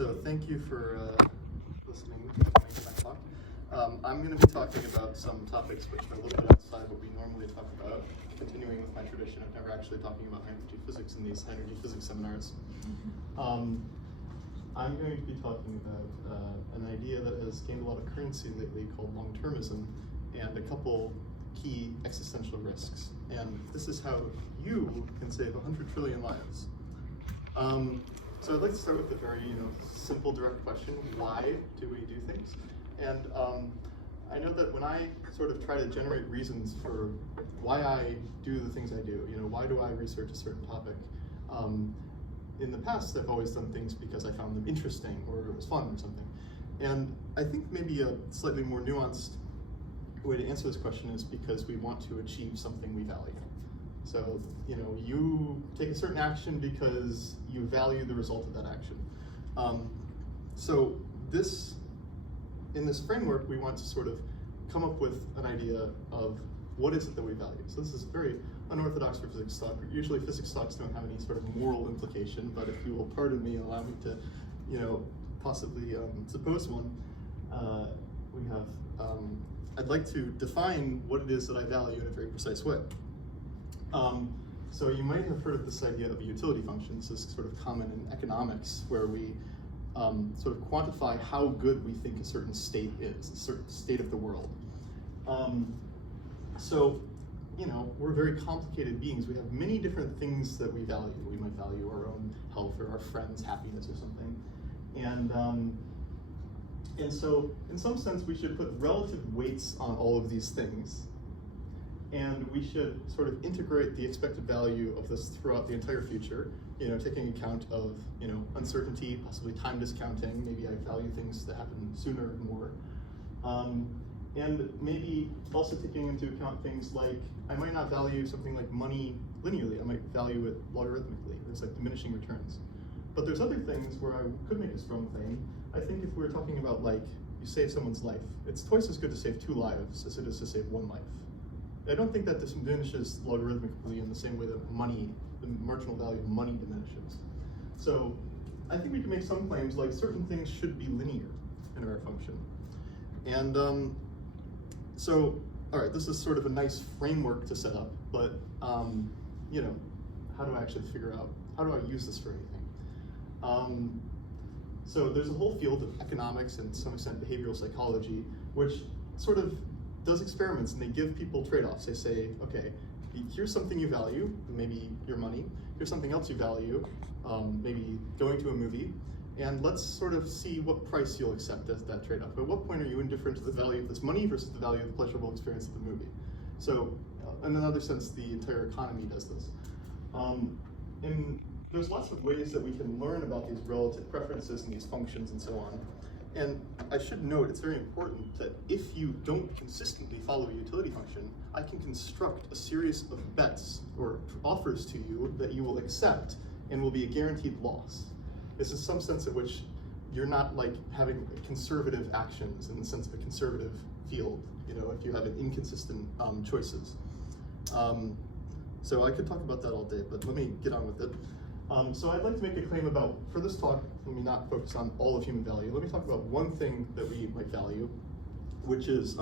So thank you for listening to my talk. I'm going to be talking about some topics which are a little bit outside what we normally talk about, continuing with my tradition of never actually talking about high-energy physics in these high-energy physics seminars. I'm going to be talking about an idea that has gained a lot of currency lately called Longtermism and a couple key existential risks. And this is how you can save 100 trillion lives. So I'd like to start with a very simple, direct question: why do we do things? And I know that when I sort of try to generate reasons for why I do the things I do, why do I research a certain topic? In the past, I've always done things because I found them interesting or it was fun or something. And I think maybe a slightly more nuanced way to answer this question is because we want to achieve something we value. So, you take a certain action because you value the result of that action. So in this framework, we want to sort of come up with an idea of what is it that we value. So this is very unorthodox for physics talk. Usually physics talks don't have any sort of moral implication, but if you will pardon me, allow me to, possibly suppose one. We have, I'd like to define what it is that I value in a very precise way. So you might have heard of this idea of a utility function. This is sort of common in economics, where we sort of quantify how good we think a certain state is, a certain state of the world. So, we're very complicated beings. We have many different things that we value. We might value our own health or our friends' happiness or something. And so, in some sense, we should put relative weights on all of these things. And we should sort of integrate the expected value of this throughout the entire future, taking account of, uncertainty, possibly time discounting. Maybe I value things that happen sooner more. And maybe also taking into account things like, I might not value something like money linearly. I might value it logarithmically. There's like diminishing returns. But there's other things where I could make a strong claim. I think if we're talking about, like, you save someone's life, it's twice as good to save 2 lives as it is to save 1 life. I don't think that this diminishes logarithmically in the same way that money, the marginal value of money, diminishes. So I think we can make some claims like certain things should be linear in our function. And all right, this is sort of a nice framework to set up, but how do I actually figure out, how do I use this for anything? So there's a whole field of economics and to some extent behavioral psychology, which sort of does experiments, and they give people trade-offs. They say, okay, here's something you value, maybe your money. Here's something else you value, maybe going to a movie. And let's sort of see what price you'll accept as that trade-off. At what point are you indifferent to the value of this money versus the value of the pleasurable experience of the movie? So in another sense, the entire economy does this. And there's lots of ways that we can learn about these relative preferences and these functions and so on. And I should note, it's very important that if you don't consistently follow a utility function, I can construct a series of bets or offers to you that you will accept and will be a guaranteed loss. This is some sense in which you're not like having conservative actions in the sense of a conservative field, if you have an inconsistent choices. So I could talk about that all day, but let me get on with it. So I'd like to make a claim about, for this talk, let me not focus on all of human value. Let me talk about one thing that we might value, which is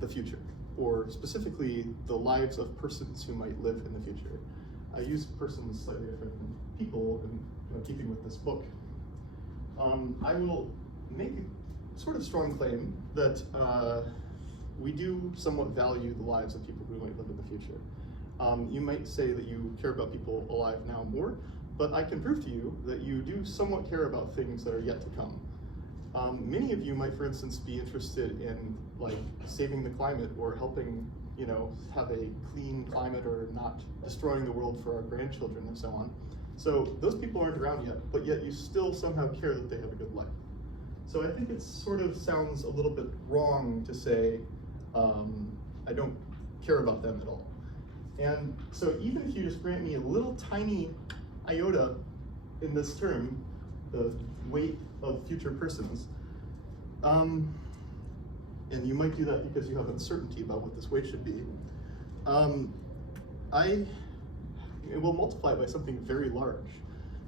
the future, or specifically the lives of persons who might live in the future. I use persons slightly different than people in keeping with this book. I will make a sort of strong claim that we do somewhat value the lives of people who might live in the future. You might say that you care about people alive now more, but I can prove to you that you do somewhat care about things that are yet to come. Many of you might, for instance, be interested in like saving the climate or helping, have a clean climate or not destroying the world for our grandchildren and so on. So those people aren't around yet, but yet you still somehow care that they have a good life. So I think it sort of sounds a little bit wrong to say, I don't care about them at all. And so even if you just grant me a little tiny iota in this term, the weight of future persons, and you might do that because you have uncertainty about what this weight should be, it will multiply by something very large.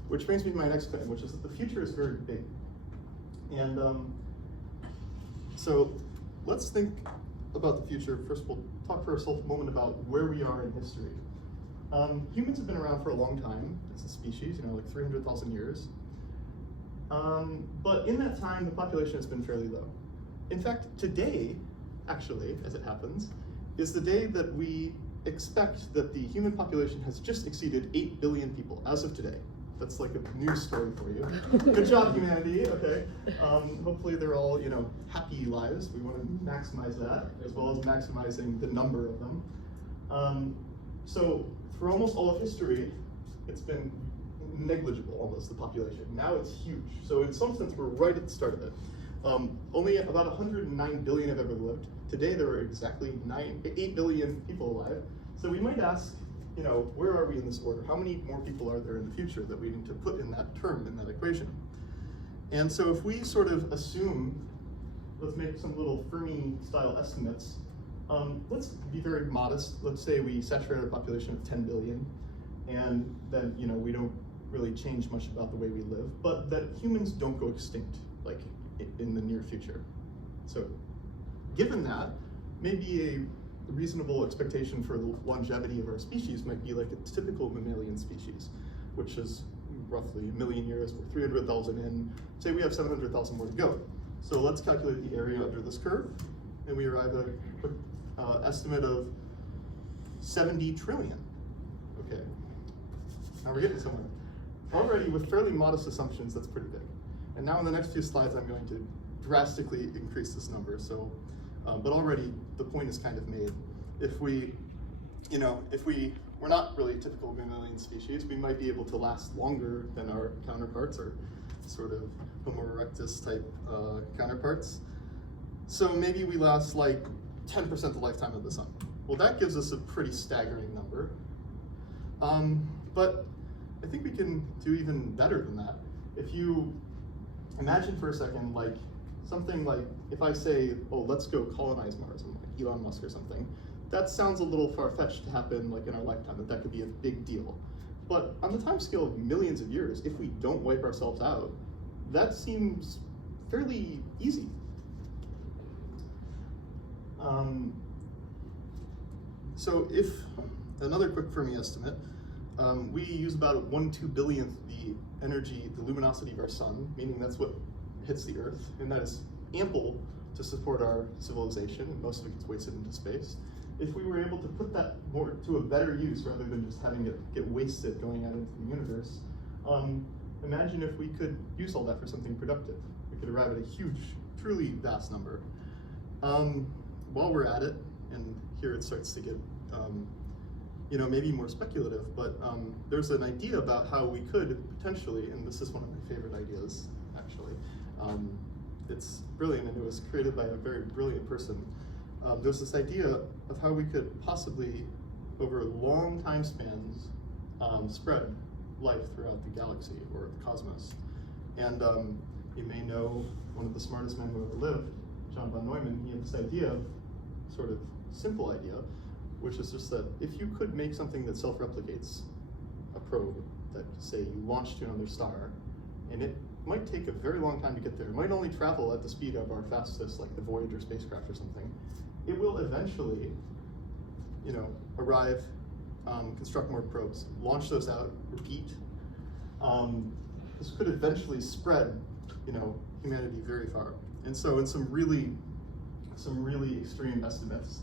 Which brings me to my next claim, which is that the future is very big. And so let's think about the future. First, we'll talk for ourselves a moment about where we are in history. Humans have been around for a long time as a species, like 300,000 years. But in that time, the population has been fairly low. In fact, today, actually, as it happens, is the day that we expect that the human population has just exceeded 8 billion people as of today. That's like a news story for you. Good job, humanity. Okay. Hopefully they're all, happy lives. We want to maximize that, as well as maximizing the number of them. So for almost all of history, it's been negligible, almost, the population. Now it's huge. So in some sense, we're right at the start of it. Only about 109 billion have ever lived. Today there are exactly 8 billion people alive. So we might ask, where are we in this order? How many more people are there in the future that we need to put in that term, in that equation? And so if we sort of assume, let's make some little Fermi-style estimates. Let's be very modest. Let's say we saturate our population of 10 billion, and then we don't really change much about the way we live, but that humans don't go extinct, like in the near future. So given that, maybe a reasonable expectation for the longevity of our species might be like a typical mammalian species, which is roughly 1 million years. We're 300,000 in. Say we have 700,000 more to go. So let's calculate the area under this curve, and we arrive at a quick estimate of 70 trillion. Okay, now we're getting somewhere. Already, with fairly modest assumptions, that's pretty big. And now in the next few slides, I'm going to drastically increase this number. So, but already the point is kind of made. If we were not really a typical mammalian species, we might be able to last longer than our counterparts, or sort of Homo erectus type counterparts. So maybe we last like 10% the lifetime of the sun. Well, that gives us a pretty staggering number. But I think we can do even better than that. If you imagine for a second, like something like, if I say, oh, let's go colonize Mars, and like Elon Musk or something, that sounds a little far-fetched to happen like in our lifetime, that could be a big deal. But on the time scale of millions of years, if we don't wipe ourselves out, that seems fairly easy. So if, another quick Fermi estimate, we use about 1/2 billionth the energy, the luminosity of our sun, meaning that's what hits the Earth, and that is ample to support our civilization, and most of it gets wasted into space. If we were able to put that more to a better use rather than just having it get wasted going out into the universe, imagine if we could use all that for something productive. We could arrive at a huge, truly vast number. While we're at it, and here it starts to get maybe more speculative, but there's an idea about how we could potentially, and this is one of my favorite ideas, actually. It's brilliant, and it was created by a very brilliant person. There's this idea of how we could possibly, over long time spans, spread life throughout the galaxy or the cosmos. And you may know one of the smartest men who ever lived, John von Neumann. He had this idea, sort of simple idea, which is just that if you could make something that self-replicates, a probe that, say, you launched to another star, and it might take a very long time to get there. It might only travel at the speed of our fastest, like the Voyager spacecraft or something. It will eventually, arrive, construct more probes, launch those out, repeat. This could eventually spread, humanity very far. And so in some really extreme estimates,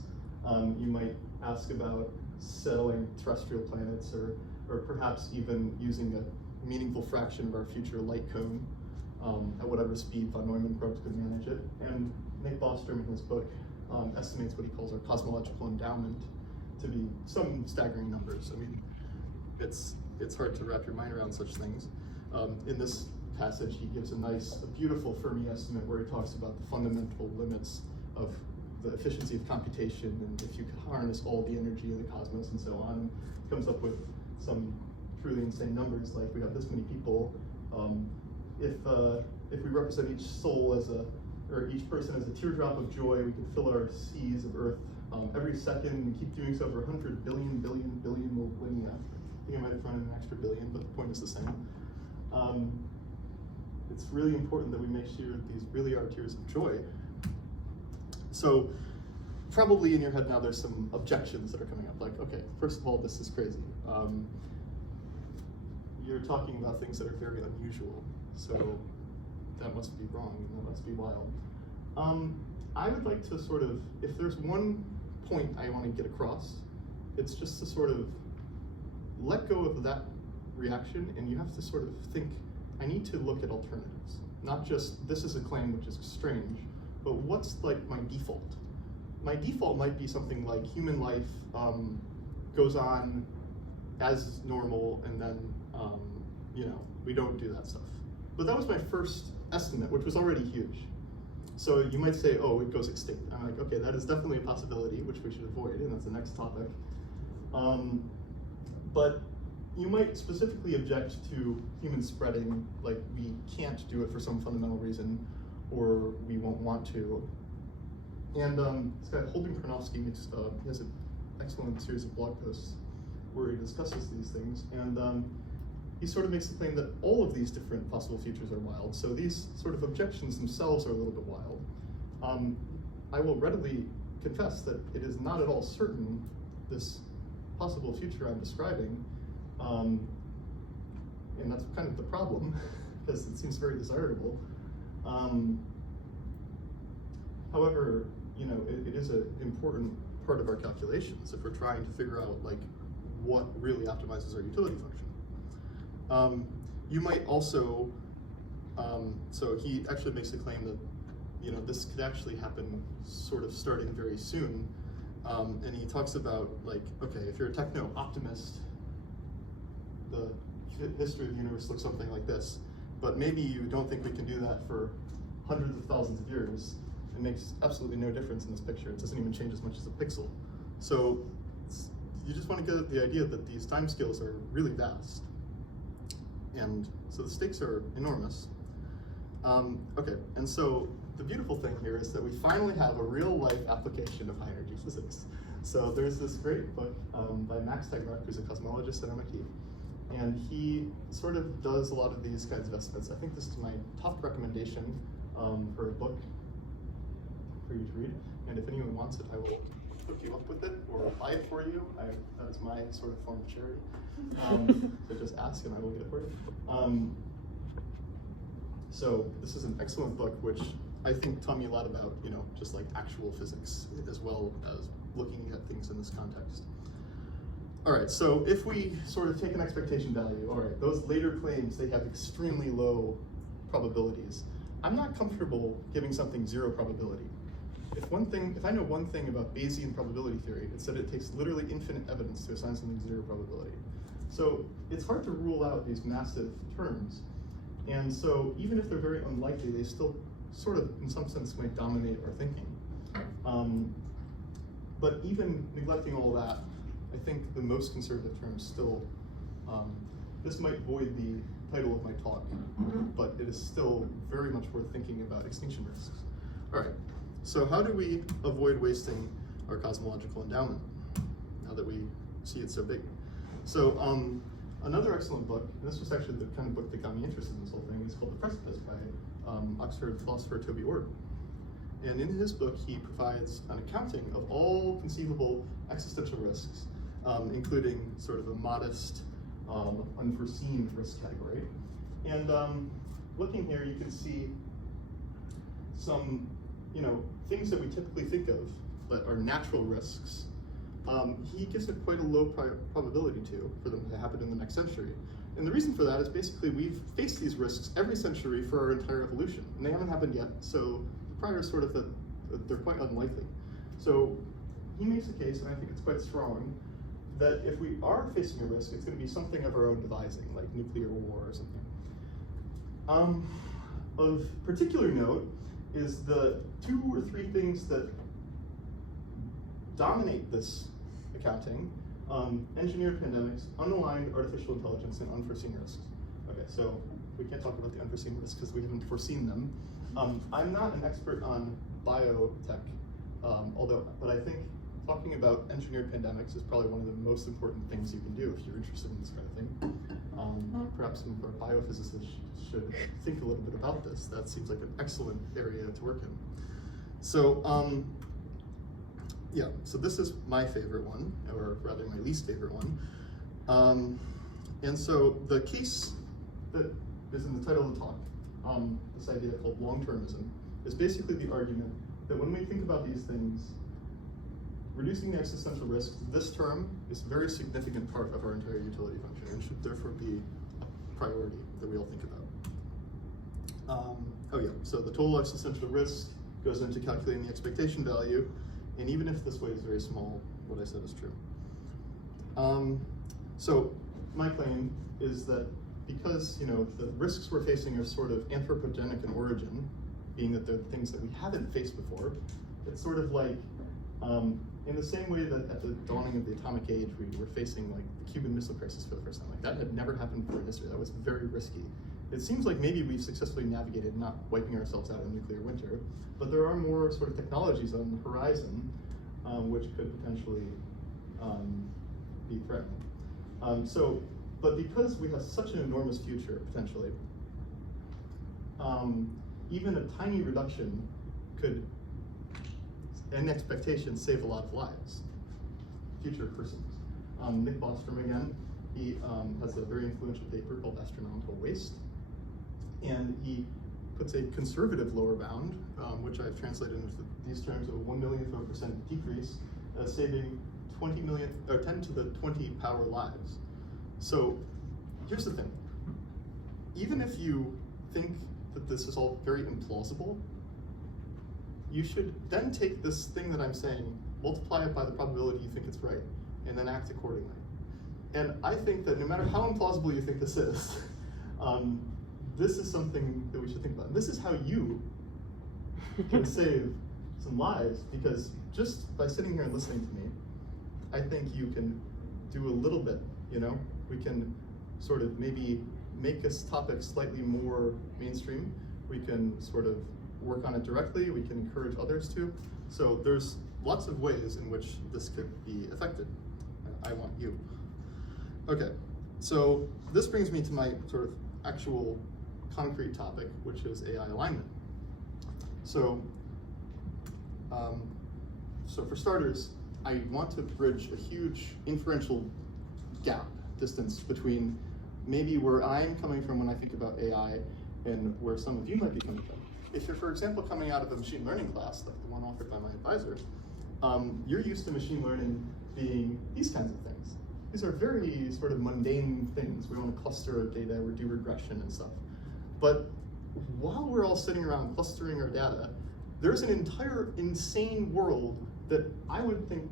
you might ask about settling terrestrial planets, or perhaps even using a meaningful fraction of our future light cone at whatever speed von Neumann probes could manage it. And Nick Bostrom, in his book, estimates what he calls our cosmological endowment to be some staggering numbers. I mean, it's hard to wrap your mind around such things. In this passage, he gives a beautiful Fermi estimate where he talks about the fundamental limits of the efficiency of computation, and if you could harness all the energy of the cosmos and so on, and comes up with some truly insane numbers, like we have this many people. If we represent each soul or each person as a teardrop of joy, we could fill our seas of Earth every second. We keep doing so for 100 billion millennia. I think I might have thrown in an extra billion, but the point is the same. It's really important that we make sure that these really are tears of joy. So probably in your head now there's some objections that are coming up, like, okay, first of all, this is crazy. You're talking about things that are very unusual, so that must be wrong, that must be wild. I would like to sort of, if there's one point I want to get across, it's just to sort of let go of that reaction, and you have to sort of think, I need to look at alternatives. Not just, this is a claim which is strange, but what's like my default? My default might be something like human life goes on as normal, and then we don't do that stuff. But that was my first estimate, which was already huge. So you might say, oh, it goes extinct. I'm like, okay, that is definitely a possibility, which we should avoid, and that's the next topic. But you might specifically object to human spreading, like we can't do it for some fundamental reason, or we won't want to. And this guy, Holden Karnofsky, he has an excellent series of blog posts where he discusses these things, and he sort of makes the claim that all of these different possible futures are wild, so these sort of objections themselves are a little bit wild. I will readily confess that it is not at all certain, this possible future I'm describing, and that's kind of the problem, because it seems very desirable. However, it is an important part of our calculations if we're trying to figure out like what really optimizes our utility function. You might also, so he actually makes the claim that this could actually happen sort of starting very soon, and he talks about like, okay, if you're a techno-optimist, the history of the universe looks something like this, but maybe you don't think we can do that for hundreds of thousands of years. It makes absolutely no difference in this picture. It doesn't even change as much as a pixel. So you just want to get the idea that these timescales are really vast. And so the stakes are enormous. Okay, and so the beautiful thing here is that we finally have a real life application of high energy physics. So there's this great book by Max Tegmark, who's a cosmologist at MIT. And he sort of does a lot of these kinds of estimates. I think this is my top recommendation for a book for you to read. And if anyone wants it, I will hook you up with it or buy it for you. That is my sort of form of charity. So just ask and I will get it for you. So this is an excellent book, which I think taught me a lot about, just like actual physics, as well as looking at things in this context. All right, so if we sort of take an expectation value, all right, those later claims, they have extremely low probabilities. I'm not comfortable giving something zero probability. If I know one thing about Bayesian probability theory, it's that it takes literally infinite evidence to assign something zero probability. So it's hard to rule out these massive terms. And so even if they're very unlikely, they still sort of, in some sense, might dominate our thinking. But even neglecting all that, I think the most conservative term is still, this might void the title of my talk, but it is still very much worth thinking about extinction risks. All right, so how do we avoid wasting our cosmological endowment, now that we see it so big? So another excellent book, and this was actually the kind of book that got me interested in this whole thing, is called The Precipice by Oxford philosopher Toby Ord. And in his book, he provides an accounting of all conceivable existential risks, including sort of a modest, unforeseen risk category. And looking here, you can see some, things that we typically think of that are natural risks. He gives it quite a low probability for them to happen in the next century. And the reason for that is basically we've faced these risks every century for our entire evolution, and they haven't happened yet, so the prior is sort of that they're quite unlikely. So he makes a case, and I think it's quite strong, that if we are facing a risk, it's going to be something of our own devising, like nuclear war or something. Of particular note is the 2 or 3 things that dominate this accounting: engineered pandemics, unaligned artificial intelligence, and unforeseen risks. Okay, so we can't talk about the unforeseen risks because we haven't foreseen them. I'm not an expert on biotech, but I think talking about engineered pandemics is probably one of the most important things you can do if you're interested in this kind of thing. Perhaps some of our biophysicists should think a little bit about this. That seems like an excellent area to work in. So, yeah, so this is my favorite one, or rather my least favorite one. And so the case that is in the title of the talk, this idea called long-termism, is basically the argument that when we think about these things, reducing the existential risk, this term is a very significant part of our entire utility function and should therefore be a priority that we all think about. Oh yeah, so the total existential risk goes into calculating the expectation value, and even if this weight is very small, what I said is true. So my claim is that because the risks we're facing are sort of anthropogenic in origin, being that they're things that we haven't faced before, it's sort of like in the same way that at the dawning of the atomic age we were facing like the Cuban Missile Crisis for the first time. Like that had never happened before in history. That was very risky. It seems like maybe we've successfully navigated not wiping ourselves out in nuclear winter, but there are more sort of technologies on the horizon which could potentially be threatening. But because we have such an enormous future, potentially, even a tiny reduction could, in expectation, save a lot of lives, future persons. Nick Bostrom again, he has a very influential paper called Astronomical Waste, and he puts a conservative lower bound, which I've translated into these terms of a 1/millionth of a percent decrease, saving 10 to the 20 power lives. So here's the thing. Even if you think that this is all very implausible, you should then take this thing that I'm saying, multiply it by the probability you think it's right, and then act accordingly. And I think that no matter how implausible you think this is, this is something that we should think about. And this is how you can save some lives, because just by sitting here and listening to me, I think you can do a little bit, We can sort of maybe make this topic slightly more mainstream. We can sort of work on it directly. We can encourage others to. So there's lots of ways in which this could be affected. I want you. Okay, so this brings me to my sort of actual concrete topic, which is AI alignment. So, so for starters, I want to bridge a huge inferential distance between maybe where I'm coming from when I think about AI and where some of you might be coming from. If you're, for example, coming out of a machine learning class, like the one offered by my advisor, you're used to machine learning being these kinds of things. These are very sort of mundane things. We want to cluster our data, we do regression and stuff. But while we're all sitting around clustering our data, there's an entire insane world that I would think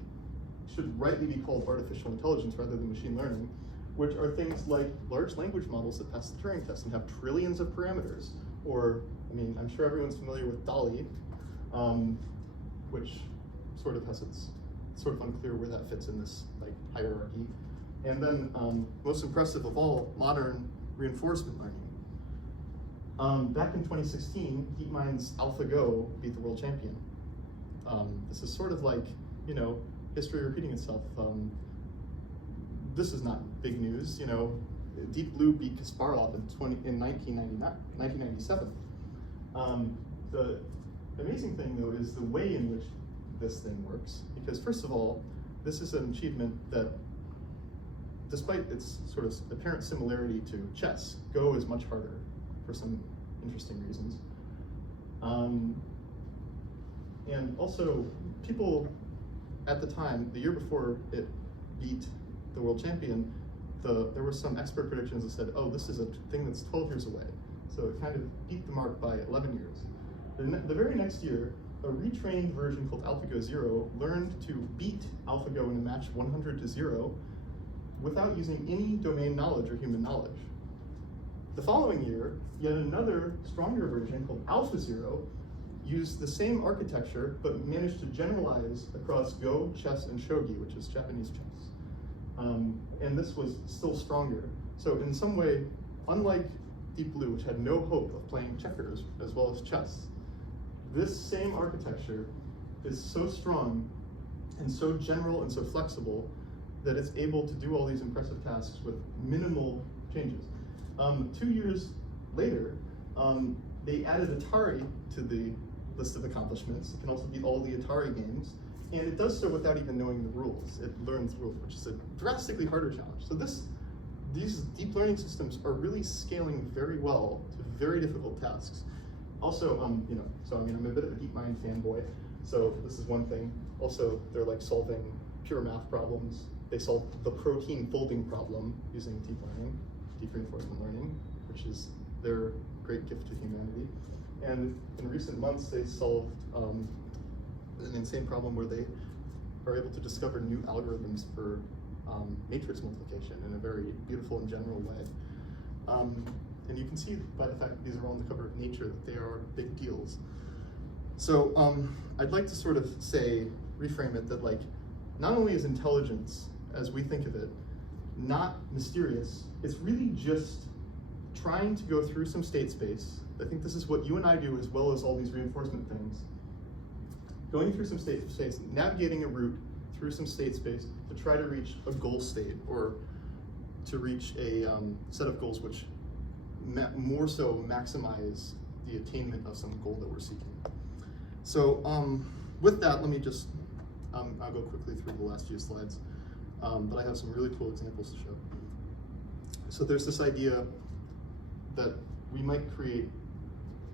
should rightly be called artificial intelligence rather than machine learning, which are things like large language models that pass the Turing test and have trillions of parameters. Or, I mean, I'm sure everyone's familiar with DALL-E, which sort of has it's sort of unclear where that fits in this like hierarchy. And then, most impressive of all, modern reinforcement learning. Back in 2016, DeepMind's AlphaGo beat the world champion. This is sort of like, history repeating itself. This is not big news, Deep Blue beat Kasparov in 1997. The amazing thing, though, is the way in which this thing works. Because first of all, this is an achievement that, despite its sort of apparent similarity to chess, Go is much harder for some interesting reasons. And also, people at the time, the year before it beat the world champion, there were some expert predictions that said, oh, this is a thing that's 12 years away. So it kind of beat the mark by 11 years. The very next year, a retrained version called AlphaGo 0 learned to beat AlphaGo in a match 100-0 without using any domain knowledge or human knowledge. The following year, yet another stronger version called Alpha 0 used the same architecture, but managed to generalize across Go, chess, and shogi, which is Japanese chess. And this was still stronger. So in some way, unlike Deep Blue, which had no hope of playing checkers as well as chess, this same architecture is so strong and so general and so flexible that it's able to do all these impressive tasks with minimal changes. 2 years later, they added Atari to the list of accomplishments. It can also beat all the Atari games, and it does so without even knowing the rules. It learns rules, which is a drastically harder challenge. So these deep learning systems are really scaling very well to very difficult tasks. Also, so I'm a bit of a DeepMind fanboy, so this is one thing. Also, they're like solving pure math problems. They solve the protein folding problem using deep learning, deep reinforcement learning, which is their great gift to humanity. And in recent months, they solved an insane problem where they are able to discover new algorithms for matrix multiplication in a very beautiful and general way. And you can see by the fact that these are all on the cover of Nature that they are big deals. So I'd like to sort of reframe it that not only is intelligence, as we think of it, not mysterious, it's really just trying to go through some state space. I think this is what you and I do as well as all these reinforcement things. Going through some state space, navigating a route through some state space to try to reach a goal state or to reach a set of goals which more so maximize the attainment of some goal that we're seeking. So with that, let me just, I'll go quickly through the last few slides, but I have some really cool examples to show. So there's this idea that we might create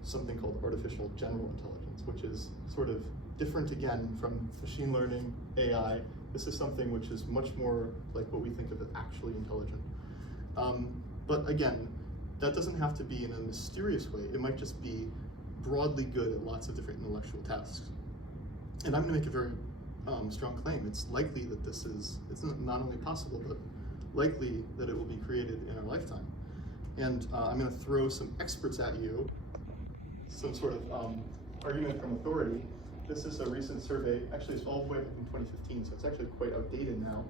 something called artificial general intelligence, which is sort of different again from machine learning, AI. This is something which is much more like what we think of as actually intelligent. But again, that doesn't have to be in a mysterious way. It might just be broadly good at lots of different intellectual tasks. And I'm going to make a very strong claim. It's likely that it's not only possible, but likely that it will be created in our lifetime. And I'm going to throw some experts at you, some sort of argument from authority. This is a recent survey, actually it's all the way up in 2015, so it's actually quite outdated now,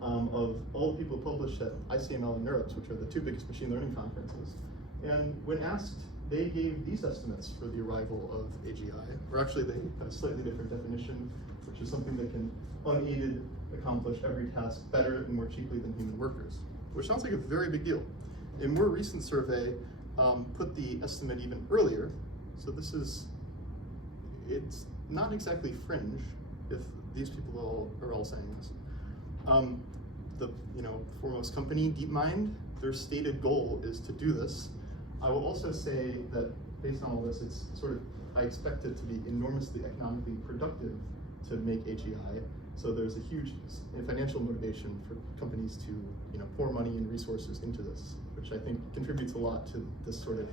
of all the people published at ICML and NeurIPS, which are the two biggest machine learning conferences. And when asked, they gave these estimates for the arrival of AGI, or actually they have a slightly different definition, which is something that can unaided accomplish every task better and more cheaply than human workers, which sounds like a very big deal. A more recent survey put the estimate even earlier, so it's not exactly fringe if these people are all saying this. The foremost company, DeepMind, their stated goal is to do this. I will also say that based on all this, I expect it to be enormously economically productive to make AGI. So there's a huge financial motivation for companies to pour money and resources into this, which I think contributes a lot to this sort of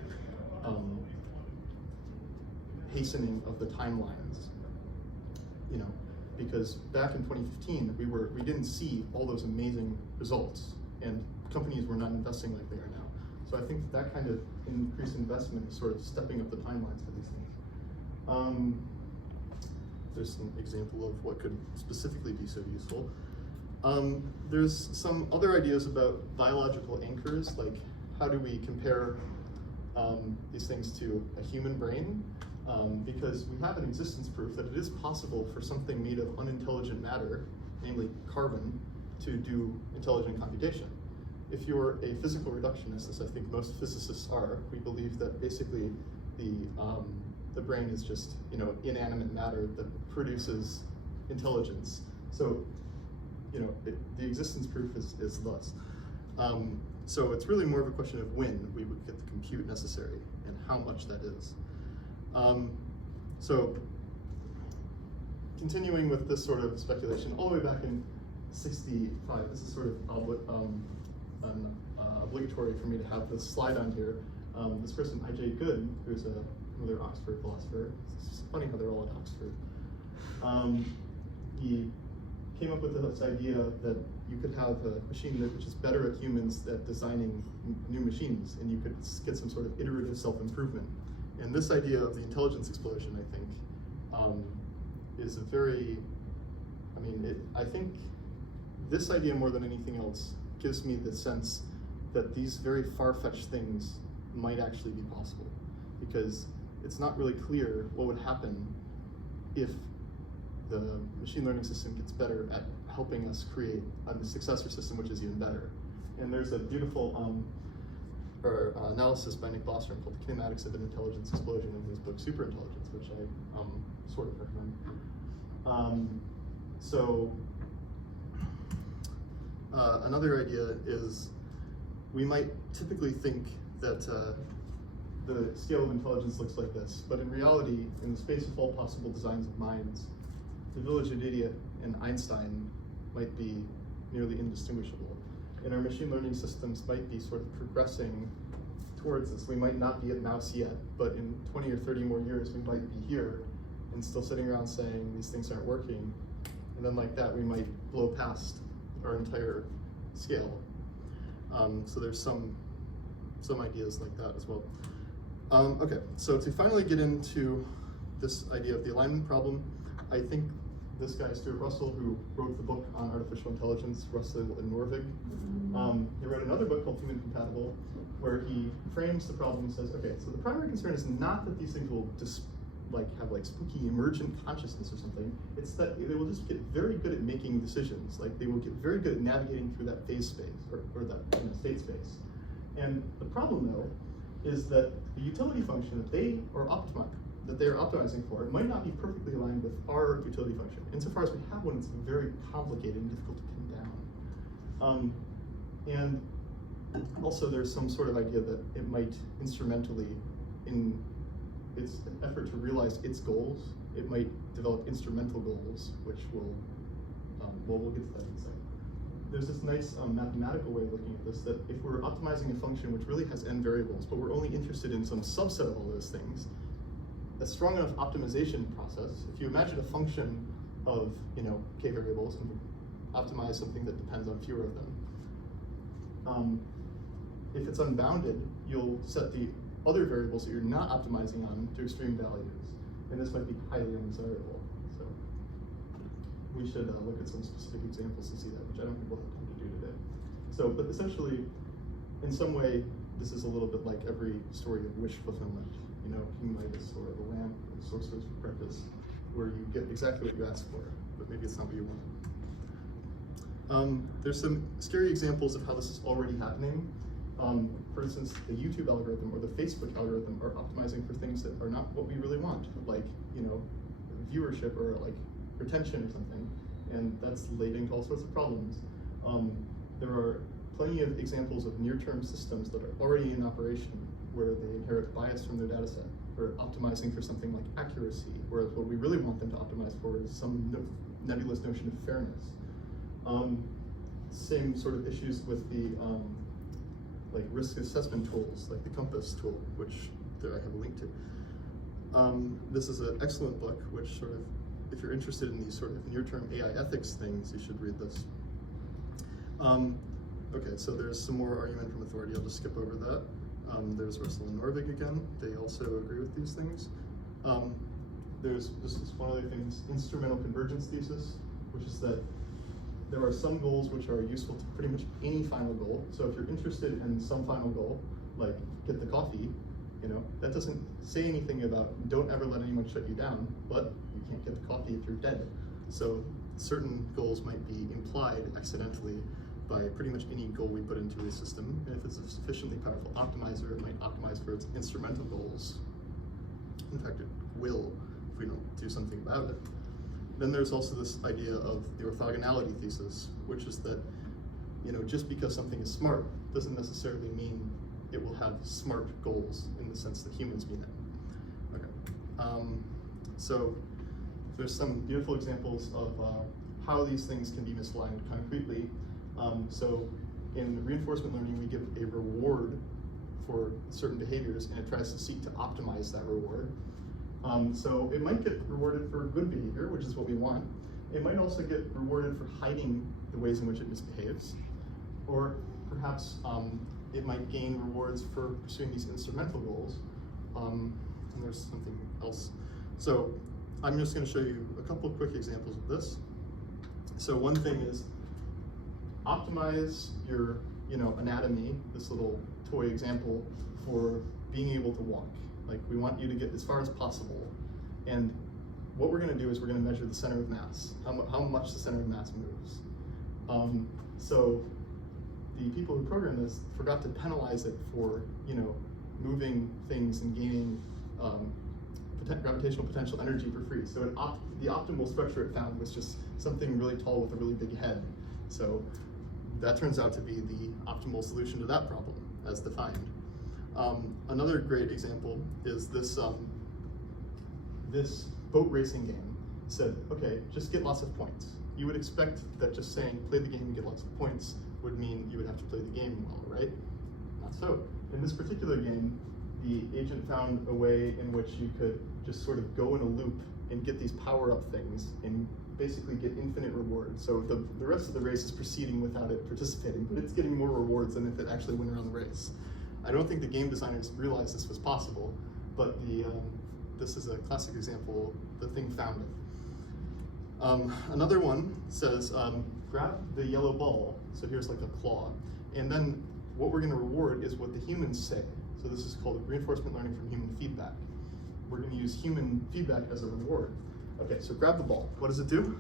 hastening of the timelines. Because back in 2015, we didn't see all those amazing results, and companies were not investing like they are now. So I think that kind of increased investment is sort of stepping up the timelines for these things. There's an example of what could specifically be so useful. There's some other ideas about biological anchors, like how do we compare these things to a human brain? Because we have an existence proof that it is possible for something made of unintelligent matter, namely carbon, to do intelligent computation. If you're a physical reductionist, as I think most physicists are, we believe that basically the brain is just inanimate matter that produces intelligence. So the existence proof is thus. So it's really more of a question of when we would get the compute necessary and how much that is. So continuing with this sort of speculation, all the way back in '65, this is sort of obligatory for me to have this slide on here. This person, I.J. Good, who's another Oxford philosopher, it's funny how they're all at Oxford, he came up with this idea that you could have a machine which is better at humans at designing new machines, and you could get some sort of iterative self-improvement. And this idea of the intelligence explosion, I think, is a very, I think this idea more than anything else gives me the sense that these very far-fetched things might actually be possible, because it's not really clear what would happen if the machine learning system gets better at helping us create a successor system which is even better. And there's a beautiful analysis by Nick Bostrom called The Kinematics of an Intelligence Explosion in his book Superintelligence, which I sort of recommend. Another idea is we might typically think that the scale of intelligence looks like this, but in reality, in the space of all possible designs of minds, the village idiot and Einstein might be nearly indistinguishable. And our machine learning systems might be sort of progressing towards this. We might not be at mouse yet, but in 20 or 30 more years, we might be here and still sitting around saying these things aren't working. And then like that, we might blow past our entire scale. So there's some ideas like that as well. Okay, so to finally get into this idea of the alignment problem, I think this guy, Stuart Russell, who wrote the book on artificial intelligence, Russell and Norvig, he wrote another book called Human Compatible, where he frames the problem and says, okay, so the primary concern is not that these things will just have spooky emergent consciousness or something. It's that they will just get very good at making decisions. Like they will get very good at navigating through that phase space or that state space. And the problem though is that the utility function that they are optimizing for might not be perfectly aligned with our utility function. Insofar as we have one, it's very complicated and difficult to pin down. And also there's some sort of idea that it might instrumentally, in its effort to realize its goals, it might develop instrumental goals, which will, we'll get to that in a second. There's this nice mathematical way of looking at this, that if we're optimizing a function which really has n variables, but we're only interested in some subset of all those things, a strong enough optimization process, if you imagine a function of k variables and optimize something that depends on fewer of them, if it's unbounded, you'll set the other variables that you're not optimizing on to extreme values, and this might be highly undesirable. So we should look at some specific examples to see that, which I don't think we'll have time to do today. So, but essentially, in some way, this is a little bit like every story of wish fulfillment. King Midas or the lamp or the sorcerer's apprentice, where you get exactly what you ask for, but maybe it's not what you want. There's some scary examples of how this is already happening. For instance, the YouTube algorithm or the Facebook algorithm are optimizing for things that are not what we really want, like viewership or like retention or something, and that's leading to all sorts of problems. There are plenty of examples of near-term systems that are already in operation where they inherit bias from their data set, or optimizing for something like accuracy, whereas what we really want them to optimize for is some nebulous notion of fairness. Same sort of issues with the risk assessment tools, like the Compass tool, which there I have a link to. This is an excellent book, which sort of, if you're interested in these sort of near-term AI ethics things, you should read this. Okay, so there's some more argument from authority. I'll just skip over that. There's Russell and Norvig again. They also agree with these things. There's just one other thing, this instrumental convergence thesis, which is that there are some goals which are useful to pretty much any final goal. So if you're interested in some final goal, like get the coffee, that doesn't say anything about don't ever let anyone shut you down, but you can't get the coffee if you're dead. So certain goals might be implied accidentally by pretty much any goal we put into a system. And if it's a sufficiently powerful optimizer, it might optimize for its instrumental goals. In fact, it will if we don't do something about it. Then there's also this idea of the orthogonality thesis, which is that just because something is smart doesn't necessarily mean it will have smart goals in the sense that humans mean it. Okay. So there's some beautiful examples of how these things can be misaligned concretely. So in reinforcement learning, we give a reward for certain behaviors, and it tries to seek to optimize that reward. So it might get rewarded for good behavior, which is what we want. It might also get rewarded for hiding the ways in which it misbehaves. Or perhaps it might gain rewards for pursuing these instrumental goals. And there's something else. So I'm just going to show you a couple of quick examples of this. So one thing is optimize your anatomy, this little toy example, for being able to walk. Like we want you to get as far as possible. And what we're going to do is we're going to measure the center of mass, how much the center of mass moves. So the people who programmed this forgot to penalize it for, moving things and gaining gravitational potential energy for free. So the optimal structure it found was just something really tall with a really big head. So that turns out to be the optimal solution to that problem, as defined. Another great example is this, this boat racing game said, okay, just get lots of points. You would expect that just saying play the game and get lots of points would mean you would have to play the game well, right? Not so. In this particular game, the agent found a way in which you could just sort of go in a loop and get these power-up things and basically get infinite rewards. So the rest of the race is proceeding without it participating, but it's getting more rewards than if it actually went around the race. I don't think the game designers realized this was possible, but this is a classic example. The thing found it. Another one says, grab the yellow ball. So here's like a claw. And then what we're gonna reward is what the humans say. So this is called reinforcement learning from human feedback. We're gonna use human feedback as a reward. Okay, so grab the ball. What does it do?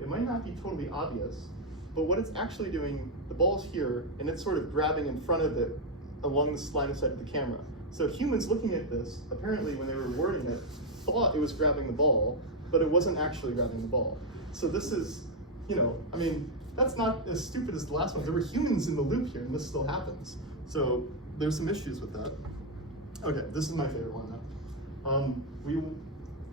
It might not be totally obvious, but what it's actually doing, the ball's here, and it's sort of grabbing in front of it along the line of sight of the camera. So humans looking at this, apparently when they were rewarding it, thought it was grabbing the ball, but it wasn't actually grabbing the ball. So this is, I mean, that's not as stupid as the last one. There were humans in the loop here, and this still happens. So there's some issues with that. Okay, this is my favorite one now.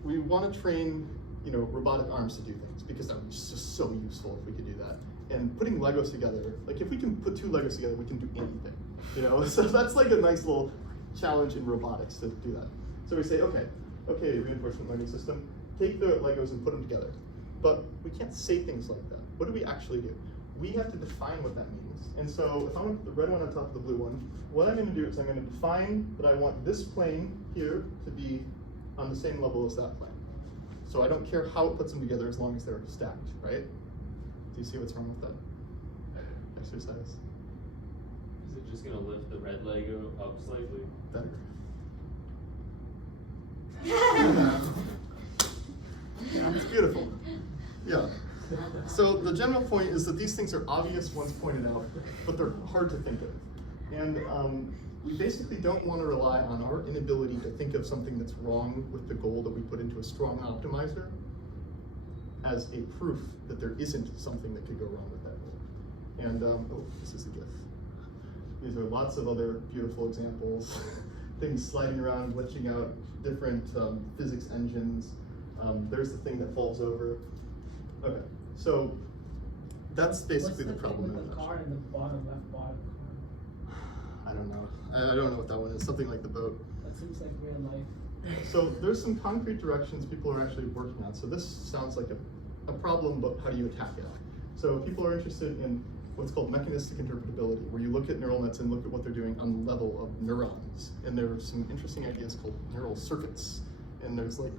We want to train, robotic arms to do things because that would be just so useful if we could do that. And putting Legos together, like if we can put two Legos together, we can do anything, So that's like a nice little challenge in robotics to do that. So we say, okay, reinforcement learning system, take the Legos and put them together. But we can't say things like that. What do we actually do? We have to define what that means. And so if I want the red one on top of the blue one, what I'm gonna do is I'm gonna define that I want this plane here to be on the same level as that plane. So I don't care how it puts them together as long as they're stacked, right? Do you see what's wrong with that exercise? Is it just gonna lift the red Lego up slightly? Better. It's beautiful. Yeah. So the general point is that these things are obvious once pointed out, but they're hard to think of. And we basically don't want to rely on our inability to think of something that's wrong with the goal that we put into a strong optimizer as a proof that there isn't something that could go wrong with that goal. And oh, this is a GIF. These are lots of other beautiful examples. Things sliding around, glitching out, different physics engines. There's the thing that falls over. Okay, so that's basically the problem. What's the car in the bottom left bottom corner? I don't know. I don't know what that one is. Something like the boat. That seems like real life. So there's some concrete directions people are actually working on. So this sounds like a problem, but how do you attack it? So people are interested in what's called mechanistic interpretability, where you look at neural nets and look at what they're doing on the level of neurons. And there are some interesting ideas called neural circuits. And there's like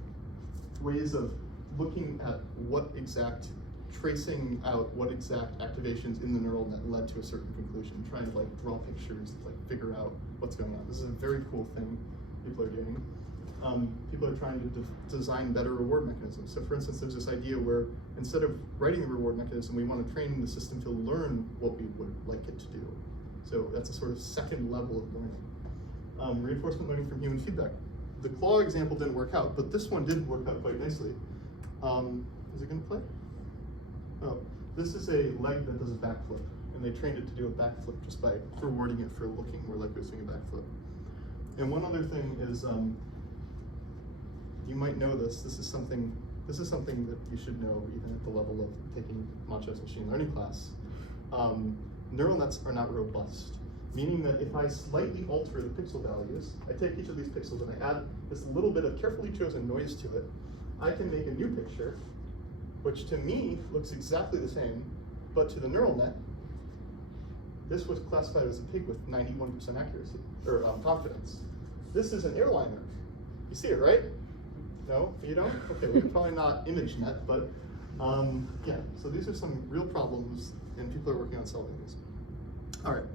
ways of looking at tracing out what exact activations in the neural net led to a certain conclusion, trying to like draw pictures, like figure out what's going on. This is a very cool thing people are doing. People are trying to design better reward mechanisms. So for instance, there's this idea where instead of writing the reward mechanism, we want to train the system to learn what we would like it to do. So that's a sort of second level of learning. Reinforcement learning from human feedback. The claw example didn't work out, but this one did work out quite nicely. Is it going to play? Oh, this is a leg that does a backflip, and they trained it to do a backflip just by rewarding it for looking more like it was doing a backflip. And one other thing is, you might know this. This is something that you should know even at the level of taking Macho's machine learning class. Neural nets are not robust, meaning that if I slightly alter the pixel values, I take each of these pixels and I add this little bit of carefully chosen noise to it, I can make a new picture, which to me looks exactly the same, but to the neural net, this was classified as a pig with 91% accuracy, or confidence. This is an airliner. You see it, right? No, you don't? Okay, well, probably not ImageNet, but yeah, so these are some real problems, and people are working on solving these. All right,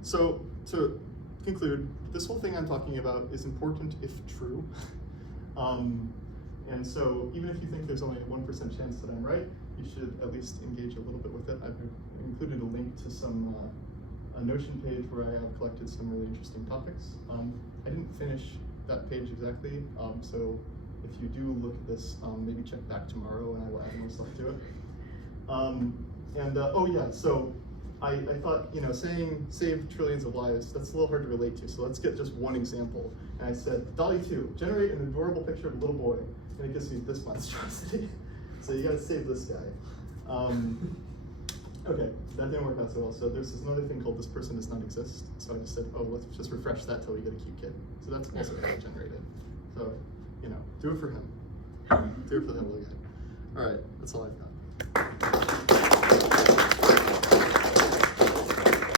so to conclude, this whole thing I'm talking about is important if true. And so even if you think there's only a 1% chance that I'm right, you should at least engage a little bit with it. I've included a link to some a Notion page where I have collected some really interesting topics. I didn't finish that page exactly, so if you do look at this, maybe check back tomorrow and I will add more stuff to it. Oh yeah, so I thought, you know, saying save trillions of lives, that's a little hard to relate to, so let's get just one example. And I said, DALL-E 2, generate an adorable picture of a little boy, and it gives me this monstrosity. So you gotta save this guy. Okay, that didn't work out so well. So there's this another thing called this person does not exist. So I just said, oh, let's just refresh that till we get a cute kid. So that's also AI generated. So, you know, do it for him. Do it for the little guy. All right, that's all I've got.